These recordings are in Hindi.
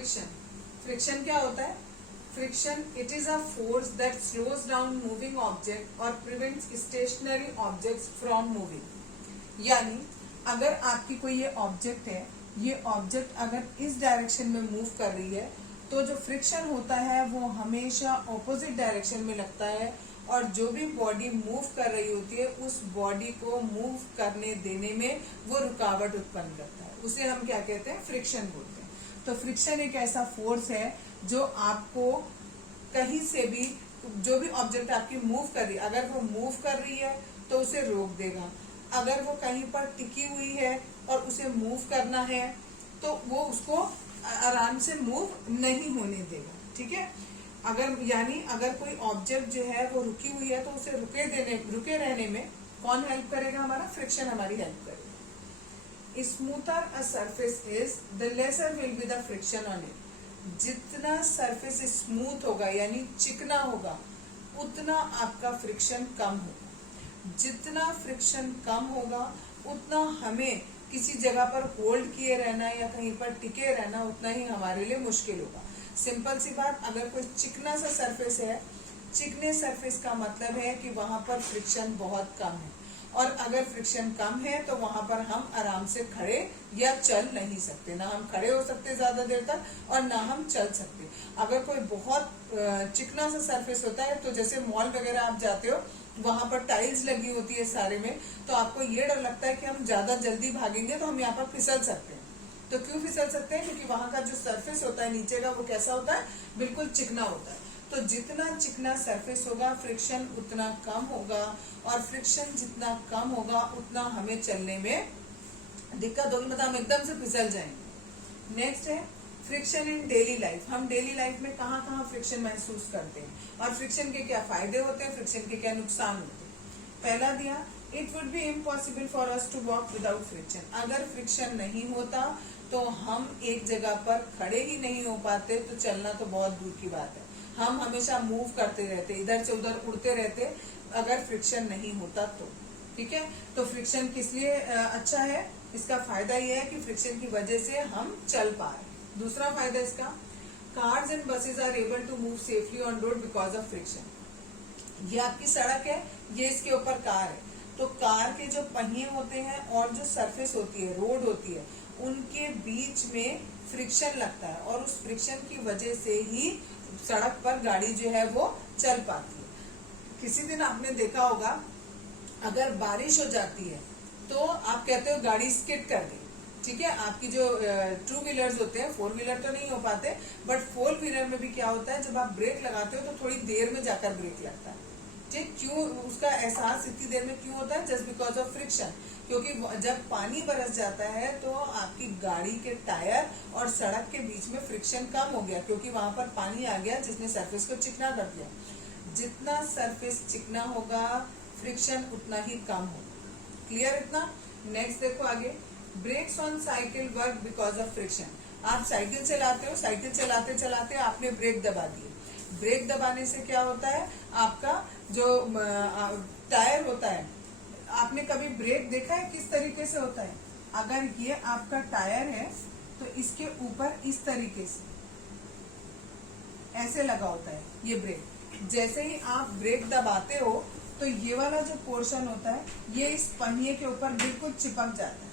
फ्रिक्शन, फ्रिक्शन क्या होता है? Friction it is a force that slows down moving object और prevents stationary objects from moving. यानी अगर आपकी कोई ये ऑब्जेक्ट है, ये ऑब्जेक्ट अगर इस डायरेक्शन में मूव कर रही है तो जो फ्रिक्शन होता है वो हमेशा ऑपोजिट डायरेक्शन में लगता है, और जो भी बॉडी मूव कर रही होती है उस बॉडी को मूव करने देने में वो रुकावट उत्पन्न करता है। उसे हम क्या कहते हैं? फ्रिक्शन बोलते हैं। तो फ्रिक्शन एक ऐसा फोर्स है जो आपको कहीं से भी, जो भी ऑब्जेक्ट आपकी मूव कर रही है, अगर वो मूव कर रही है तो उसे रोक देगा। अगर वो कहीं पर टिकी हुई है और उसे मूव करना है तो वो उसको आराम से मूव नहीं होने देगा। ठीक है, अगर यानी अगर कोई ऑब्जेक्ट जो है वो रुकी हुई है तो उसे रुके रहने में कौन हेल्प करेगा? हमारा फ्रिक्शन हमारी हेल्प करेगा। Smoother a surface is the lesser will be the friction on it. जितना सरफेस स्मूथ होगा यानी चिकना होगा उतना आपका फ्रिक्शन कम होगा। जितना फ्रिक्शन कम होगा उतना हमें किसी जगह पर होल्ड किए रहना या कहीं पर टिके रहना उतना ही हमारे लिए मुश्किल होगा। सिंपल सी बात, अगर कोई चिकना सा सरफेस है, चिकने सरफेस का मतलब है कि वहां पर फ्रिक्शन बहुत कम है, और अगर फ्रिक्शन कम है तो वहां पर हम आराम से खड़े या चल नहीं सकते। ना हम खड़े हो सकते ज्यादा देर तक और ना हम चल सकते। अगर कोई बहुत चिकना सा सरफेस होता है तो जैसे मॉल वगैरह आप जाते हो, वहां पर टाइल्स लगी होती है सारे में, तो आपको ये डर लगता है कि हम ज्यादा जल्दी भागेंगे तो हम यहाँ पर फिसल सकते हैं। तो क्यों फिसल सकते हैं? क्योंकि वहां का जो सरफेस होता है नीचे का वो कैसा होता है? बिल्कुल चिकना होता है। तो जितना चिकना सरफेस होगा फ्रिक्शन उतना कम होगा, और फ्रिक्शन जितना कम होगा उतना हमें चलने में दिक्कत होगी, मतलब हम एकदम से फिसल जाएंगे। नेक्स्ट है फ्रिक्शन इन डेली लाइफ। हम डेली लाइफ में कहाँ कहाँ फ्रिक्शन महसूस करते हैं और फ्रिक्शन के क्या फायदे होते हैं, फ्रिक्शन के क्या नुकसान होते हैं। पहला दिया, it would be impossible for us to walk without friction. अगर फ्रिक्शन नहीं होता तो हम एक जगह पर खड़े ही नहीं हो पाते, तो चलना तो बहुत दूर की बात है। हम हमेशा मूव करते रहते, इधर से उधर उड़ते रहते अगर फ्रिक्शन नहीं होता तो। ठीक है, तो फ्रिक्शन किस लिए अच्छा है? इसका फायदा यह है कि फ्रिक्शन की वजह से हम चल पा रहे हैं। दूसरा फायदा इसका, cars and buses are able to move safely on road because of friction. ये आपकी सड़क है, ये इसके ऊपर कार है, तो कार के जो पहिए होते हैं और जो सरफेस होती है, रोड होती है, उनके बीच में फ्रिक्शन लगता है, और उस फ्रिक्शन की वजह से ही सड़क पर गाड़ी जो है वो चल पाती है। किसी दिन आपने देखा होगा, अगर बारिश हो जाती है तो आप कहते हो गाड़ी स्किड कर गई। ठीक है, आपकी जो टू व्हीलर्स होते हैं, फोर व्हीलर तो नहीं हो पाते, बट फोर व्हीलर में भी क्या होता है, जब आप ब्रेक लगाते हो तो थोड़ी देर में जाकर ब्रेक लगता है। ठीक, क्यों? उसका एहसास इतनी देर में क्यों होता है? Just because of friction. क्योंकि जब पानी बरस जाता है तो आपकी गाड़ी के टायर और सड़क के बीच में फ्रिक्शन कम हो गया, क्योंकि वहां पर पानी आ गया जिसने सरफेस को चिकना कर दिया। जितना सरफेस चिकना होगा फ्रिक्शन उतना ही कम होगा। क्लियर इतना? नेक्स्ट देखो आगे, breaks on cycle work because of friction. आप साइकिल चलाते हो, साइकिल चलाते चलाते आपने ब्रेक दबा दिए। ब्रेक दबाने से क्या होता है, आपका जो टायर होता है, आपने कभी ब्रेक देखा है किस तरीके से होता है? अगर ये आपका टायर है तो इसके ऊपर इस तरीके से ऐसे लगा होता है ये ब्रेक। जैसे ही आप ब्रेक दबाते हो तो ये वाला जो पोर्शन होता है ये इस पहिए के ऊपर बिल्कुल चिपक जाता है।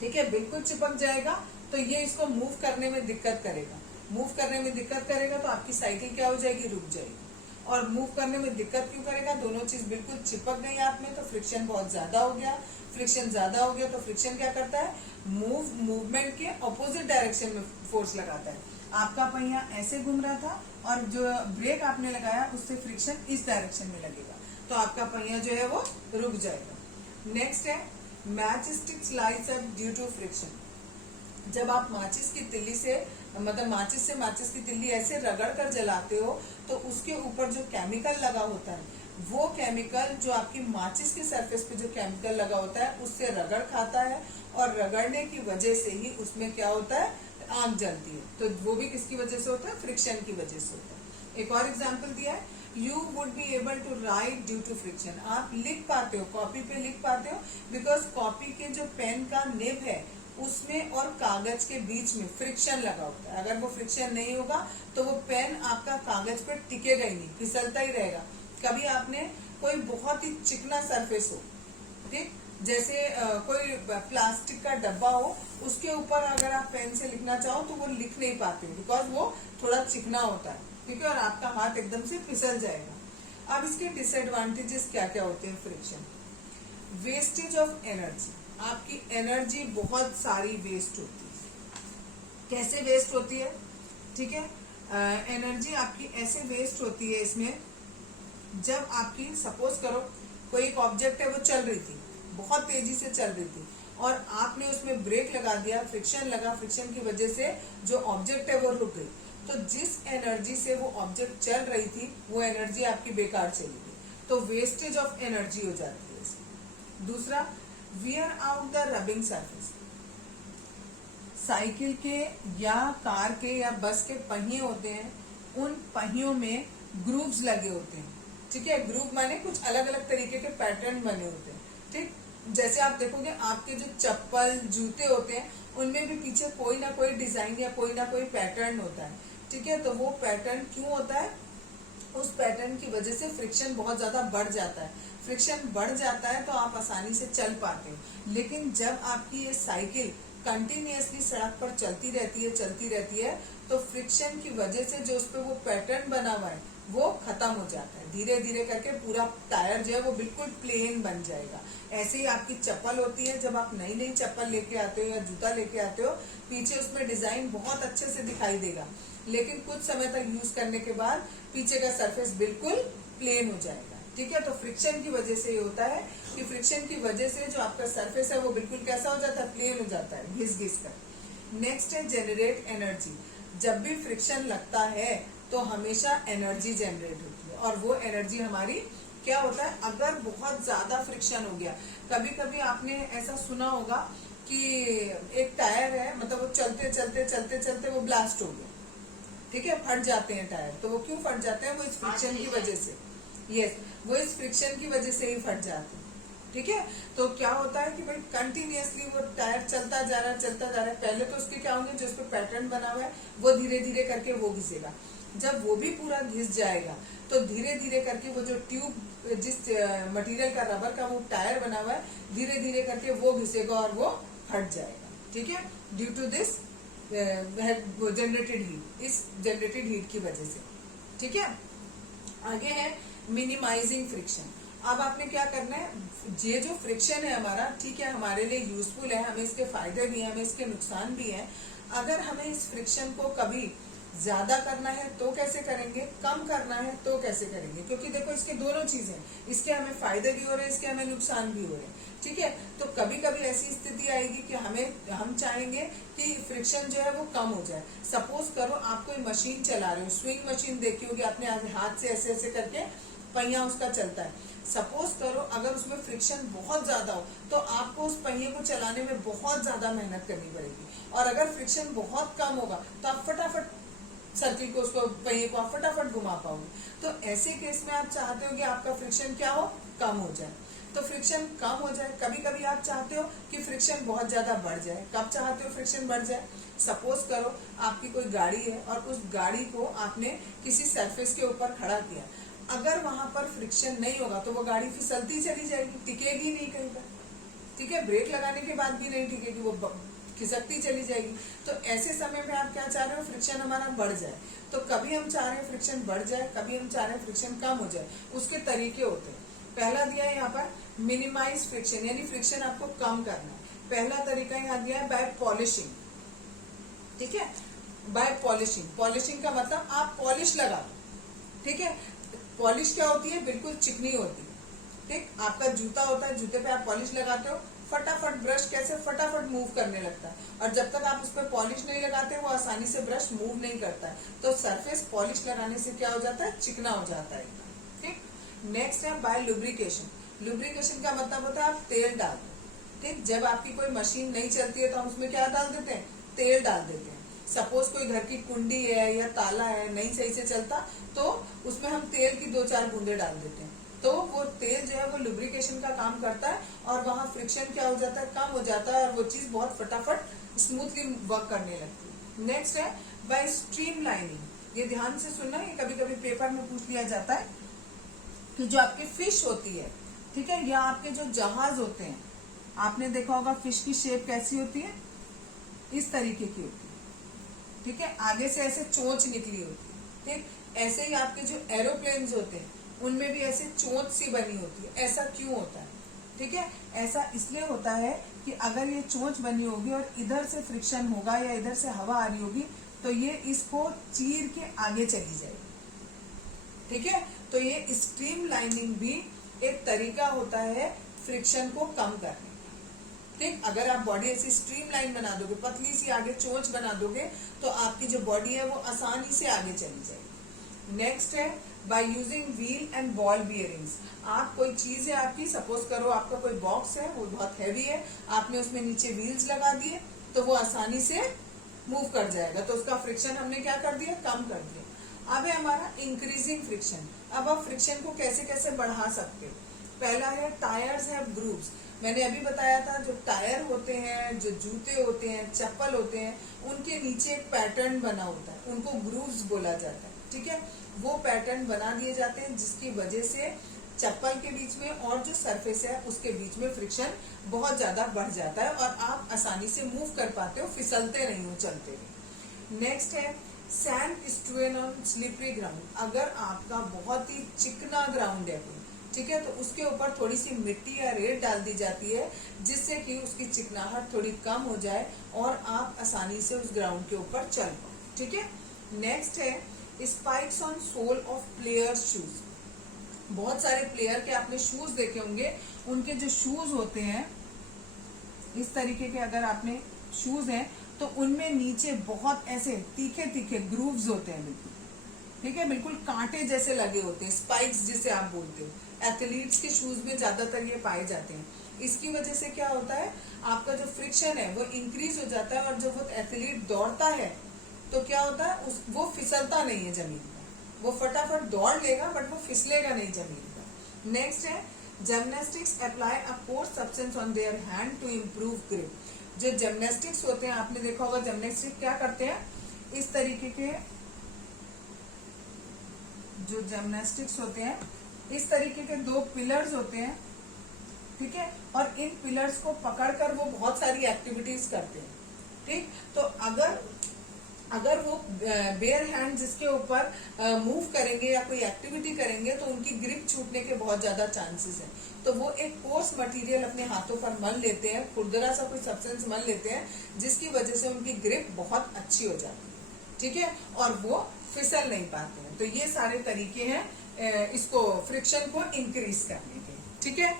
ठीक है, बिल्कुल चिपक जाएगा तो ये इसको मूव करने में दिक्कत करेगा। मूव करने में दिक्कत करेगा तो आपकी साइकिल क्या हो जाएगी? रुक जाएगी। और मूव करने में दिक्कत क्यों करेगा? दोनों चीज बिल्कुल चिपक गई आप में, तो फ्रिक्शन बहुत ज्यादा हो गया। फ्रिक्शन ज्यादा हो गया तो फ्रिक्शन क्या करता है? मूवमेंट के ऑपोजिट डायरेक्शन में फोर्स लगाता है। आपका पहिया ऐसे घूम रहा था और जो ब्रेक आपने लगाया उससे फ्रिक्शन इस डायरेक्शन में लगेगा, तो आपका पहिया जो है वो रुक जाएगा। नेक्स्ट है, match sticks lights up due to friction. जब आप माचिस की तिल्ली से, मतलब माचिस की तिल्ली ऐसे रगड़ कर जलाते हो तो उसके ऊपर जो केमिकल लगा होता है, वो केमिकल जो आपकी माचिस के सरफेस पे जो केमिकल लगा होता है उससे रगड़ खाता है, और रगड़ने की वजह से ही उसमें क्या होता है? आग जलती है। तो वो भी किसकी वजह से होता है? फ्रिक्शन की वजह से होता है। एक और एग्जाम्पल दिया है, you would be able to write due to friction. आप लिख पाते हो, कॉपी पे लिख पाते हो, बिकॉज कॉपी के जो पेन का निब है उसमें और कागज के बीच में फ्रिक्शन लगा होता है। अगर वो फ्रिक्शन नहीं होगा तो वो पेन आपका कागज पर टिकेगा ही नहीं, फिसलता ही रहेगा। कभी आपने कोई बहुत ही चिकना सरफेस हो, ठीक, जैसे कोई प्लास्टिक का डब्बा हो, उसके ऊपर अगर आप पेन से लिखना चाहो तो वो लिख नहीं पाते, बिकॉज वो थोड़ा चिकना होता है, ठीक है, और आपका हाथ एकदम से फिसल जाएगा। अब इसके डिसएडवांटेजेस क्या क्या होते हैं फ्रिक्शन। वेस्टेज ऑफ एनर्जी, आपकी एनर्जी बहुत सारी वेस्ट होती है। कैसे वेस्ट होती है, ठीक है, एनर्जी आपकी ऐसे वेस्ट होती है इसमें, जब आपकी सपोज करो कोई एक ऑब्जेक्ट है, वो चल रही थी, बहुत तेजी से चल रही थी, और आपने उसमें ब्रेक लगा दिया, फ्रिक्शन लगा, फ्रिक्शन की वजह से जो ऑब्जेक्ट है वो रुक गई, तो जिस एनर्जी से वो ऑब्जेक्ट चल रही थी वो एनर्जी आपकी बेकार चली गई, तो वेस्टेज ऑफ एनर्जी हो जाती है इसमें। दूसरा, wear out the rubbing surface, cycle के या कार के या बस के पहिए होते हैं, उन पहियों में ग्रूव्स लगे होते हैं, ठीक है, ग्रूव माने कुछ अलग अलग तरीके के पैटर्न बने होते हैं, ठीक, जैसे आप देखोगे आपके जो चप्पल जूते होते हैं उनमें भी पीछे कोई ना कोई डिजाइन या कोई ना कोई पैटर्न होता है, ठीक है, तो वो पैटर्न क्यों होता है, उस पैटर्न की वजह से फ्रिक्शन बहुत ज्यादा बढ़ जाता है। फ्रिक्शन बढ़ जाता है तो आप आसानी से चल पाते हो, लेकिन जब आपकी ये साइकिल कंटिन्यूअसली सड़क पर चलती रहती है तो फ्रिक्शन की वजह से जो उस पर वो पैटर्न बना हुआ है वो खत्म हो जाता है, धीरे धीरे करके पूरा टायर जो है वो बिल्कुल प्लेन बन जाएगा। ऐसे ही आपकी चप्पल होती है, जब आप नई नई चप्पल लेके आते हो या जूता लेके आते हो, पीछे उसमें डिजाइन बहुत अच्छे से दिखाई देगा, लेकिन कुछ समय तक यूज करने के बाद पीछे का सरफेस बिल्कुल प्लेन हो जाएगा, ठीक है। तो फ्रिक्शन की वजह से ये होता है कि फ्रिक्शन की वजह से जो आपका सरफेस है वो बिल्कुल कैसा हो जाता है, प्लेन हो जाता है, घिस घिस कर। नेक्स्ट है जनरेट एनर्जी, जब भी फ्रिक्शन लगता है तो हमेशा एनर्जी जनरेट होती है, और वो एनर्जी हमारी क्या होता है, अगर बहुत ज्यादा फ्रिक्शन हो गया, कभी कभी आपने ऐसा सुना होगा कि एक टायर है, मतलब वो चलते चलते चलते चलते वो ब्लास्ट हो गया, ठीक है, फट जाते हैं टायर, तो वो क्यों फट जाते हैं, वो इस फ्रिक्शन की वजह से, यस, वो इस फ्रिक्शन की वजह से ही फट जाते हैं, ठीक है। तो क्या होता है कि भाई कंटिन्यूअसली वो टायर चलता जा रहा है, पहले तो उसके क्या होंगे, जो उस पर पैटर्न बना हुआ है वो धीरे धीरे करके वो घिसेगा, जब वो भी पूरा घिस जाएगा तो धीरे धीरे करके वो जो ट्यूब, जिस मटेरियल का, रबर का वो टायर बना हुआ है, धीरे धीरे करके वो घिसेगा और वो फट जाएगा, ठीक है, due to this generated heat, इस जनरेटेड हीट की वजह से, ठीक है। आगे है मिनिमाइजिंग फ्रिक्शन। अब आपने क्या करना है, ये जो फ्रिक्शन है हमारा, ठीक है, हमारे लिए यूजफुल है, हमें इसके फायदे भी हैं, हमें इसके नुकसान भी हैं। अगर हमें इस फ्रिक्शन को कभी ज्यादा करना है तो कैसे करेंगे, कम करना है तो कैसे करेंगे, क्योंकि देखो इसके दोनों चीजें, इसके हमें फायदे भी हो रहे हैं, इसके हमें नुकसान भी हो रहे हैं, ठीक है। तो कभी कभी ऐसी स्थिति आएगी कि हम चाहेंगे कि फ्रिक्शन जो है वो कम हो जाए। सपोज करो आप कोई मशीन चला रहे हो, स्विंग मशीन देखी होगी आपने, हाथ से ऐसे ऐसे करके पहिया उसका चलता है। सपोज करो अगर उसमें फ्रिक्शन बहुत ज्यादा हो तो आपको उस पहिए को चलाने में बहुत ज्यादा मेहनत करनी पड़ेगी, और अगर फ्रिक्शन बहुत कम होगा तो आप फटाफट सर्किल को, उसको पहिए को आप फटाफट घुमा पाओगे। तो ऐसे केस में आप चाहते हो कि आपका फ्रिक्शन क्या हो, कम हो जाए, तो फ्रिक्शन कम हो जाए। कभी कभी आप चाहते हो कि फ्रिक्शन बहुत ज्यादा बढ़ जाए। कब चाहते हो फ्रिक्शन बढ़ जाए, सपोज करो आपकी कोई गाड़ी है और उस गाड़ी को आपने किसी सरफेस के ऊपर खड़ा किया, अगर वहां पर फ्रिक्शन नहीं होगा तो वो गाड़ी फिसलती चली जाएगी, टिकेगी नहीं कहीं पर, ठीक है, ब्रेक लगाने के बाद भी नहीं टिकेगी, वो खिसकती चली जाएगी। तो ऐसे समय में आप क्या चाह रहे हो, फ्रिक्शन हमारा बढ़ जाए। तो कभी हम चाह रहे हैं फ्रिक्शन बढ़ जाए, कभी हम चाह रहे हैं फ्रिक्शन कम हो जाए। उसके तरीके होते हैं, पहला दिया है यहाँ पर मिनिमाइज फ्रिक्शन, यानी फ्रिक्शन आपको कम करना है। पहला तरीका यहाँ दिया है बाय पॉलिशिंग, ठीक है, बाय पॉलिशिंग। पॉलिशिंग का मतलब आप पॉलिश लगा दो, ठीक है। पॉलिश क्या होती है, बिल्कुल चिकनी होती है, ठीक, आपका जूता होता है, जूते पे आप पॉलिश लगाते हो, फटाफट ब्रश कैसे फटाफट मूव करने लगता है, और जब तक आप उस पर पॉलिश नहीं लगाते वो आसानी से ब्रश मूव नहीं करता है। तो सरफेस पॉलिश लगाने से क्या हो जाता है, चिकना हो जाता है, ठीक। नेक्स्ट है बाय लुब्रिकेशन। लुब्रिकेशन का मतलब होता है आप तेल डाल दो, ठीक, जब आपकी कोई मशीन नहीं चलती है तो हम उसमें क्या डाल देते हैं, तेल डाल देते हैं। सपोज कोई घर की कुंडी है या ताला है, नहीं सही से चलता, तो उसमें हम तेल की 2-4 बूंदे डाल देते हैं, तो वो तेल जो है वो लुब्रिकेशन का काम करता है और वहां फ्रिक्शन क्या हो जाता है, कम हो जाता है और वो चीज बहुत फटाफट स्मूथली वर्क करने लगती है। नेक्स्ट है बाय स्ट्रीम लाइनिंग। ये ध्यान से सुनना, ये कभी कभी पेपर में पूछ लिया जाता है कि जो आपकी फिश होती है, ठीक है, या आपके जो जहाज होते हैं, आपने देखा होगा फिश की शेप कैसी होती है, इस तरीके की होती है, ठीक है, आगे से ऐसे चोंच निकली होती है, ठीक। ऐसे ही आपके जो एरोप्लेन्स होते हैं उनमें भी ऐसे चोंच सी बनी होती है। ऐसा क्यों होता है, ठीक है, ऐसा इसलिए होता है कि अगर ये चोंच बनी होगी और इधर से फ्रिक्शन होगा या इधर से हवा आ रही होगी तो ये इसको चीर के आगे चली जाएगी, ठीक है। तो ये स्ट्रीम लाइनिंग भी एक तरीका होता है फ्रिक्शन को कम करने का, ठीक। अगर आप बॉडी ऐसी स्ट्रीम लाइन बना दोगे, पतली सी आगे चोंच बना दोगे, तो आपकी जो बॉडी है वो आसानी से आगे चली जाएगी। नेक्स्ट है by using wheel and ball bearings. आप कोई चीज है आपकी, सपोज करो आपका कोई बॉक्स है, वो बहुत हैवी है, आपने उसमें नीचे व्हील्स लगा दिए तो वो आसानी से मूव कर जाएगा, तो उसका फ्रिक्शन हमने क्या कर दिया, कम कर दिया। अब है हमारा इंक्रीजिंग फ्रिक्शन। अब आप फ्रिक्शन को कैसे कैसे बढ़ा सकते हो। पहला है टायर्स हैव ग्रूव्स। मैंने अभी बताया था जो टायर होते हैं, जो जूते होते हैं, चप्पल होते हैं, उनके नीचे एक पैटर्न बना होता है, उनको ग्रूव्स बोला जाता है, ठीक है। वो पैटर्न बना दिए जाते हैं जिसकी वजह से चप्पल के बीच में और जो सरफेस है उसके बीच में फ्रिक्शन बहुत ज्यादा बढ़ जाता है और आप आसानी से मूव कर पाते हो, फिसलते नहीं हो, चलते नहीं। नेक्स्ट है sand strain on slippery ground. अगर आपका बहुत ही चिकना ग्राउंड है कोई, ठीक है, तो उसके ऊपर थोड़ी सी मिट्टी या रेत डाल दी जाती है जिससे कि उसकी चिकनाहट थोड़ी कम हो जाए और आप आसानी से उस ग्राउंड के ऊपर चल पाओ, ठीक है। नेक्स्ट है spikes on sole of player shoes. बहुत सारे प्लेयर के आपने शूज देखे होंगे, उनके जो शूज होते हैं इस तरीके के, अगर आपने शूज हैं तो उनमें नीचे बहुत ऐसे तीखे तीखे ग्रूव्स होते हैं, बिल्कुल, ठीक है, बिल्कुल कांटे जैसे लगे होते हैं, स्पाइक्स जिसे आप बोलते हो। एथलीट्स के शूज में ज्यादातर ये पाए जाते हैं। इसकी वजह से क्या होता है, आपका जो फ्रिक्शन है वो इंक्रीज हो जाता है और जब वो एथलीट दौड़ता है तो क्या होता है, वो फिसलता नहीं है जमीन पर, वो फटाफट दौड़ लेगा बट वो फिसलेगा नहीं जमीन पर। नेक्स्ट है gymnastics apply a coarse substance on their hand to improve grip. जो जिम्नास्टिक्स होते हैं, आपने देखा होगा जिम्नास्टिक क्या करते हैं, इस तरीके के जो जिम्नास्टिक्स होते हैं, इस तरीके के दो पिलर्स होते हैं, ठीक है, और इन पिलर्स को पकड़कर वो बहुत सारी एक्टिविटीज करते हैं, ठीक। तो अगर वो बेयर हैंड जिसके ऊपर मूव करेंगे या कोई एक्टिविटी करेंगे तो उनकी ग्रिप छूटने के बहुत ज्यादा चांसेस हैं। तो वो एक कोर्स मटेरियल अपने हाथों पर मल लेते हैं, खुरदरा सा कोई सब्सटेंस मल लेते हैं जिसकी वजह से उनकी ग्रिप बहुत अच्छी हो जाती है, ठीक है, और वो फिसल नहीं पाते हैं। तो ये सारे तरीके हैं इसको फ्रिक्शन को इंक्रीज करने के, ठीक है।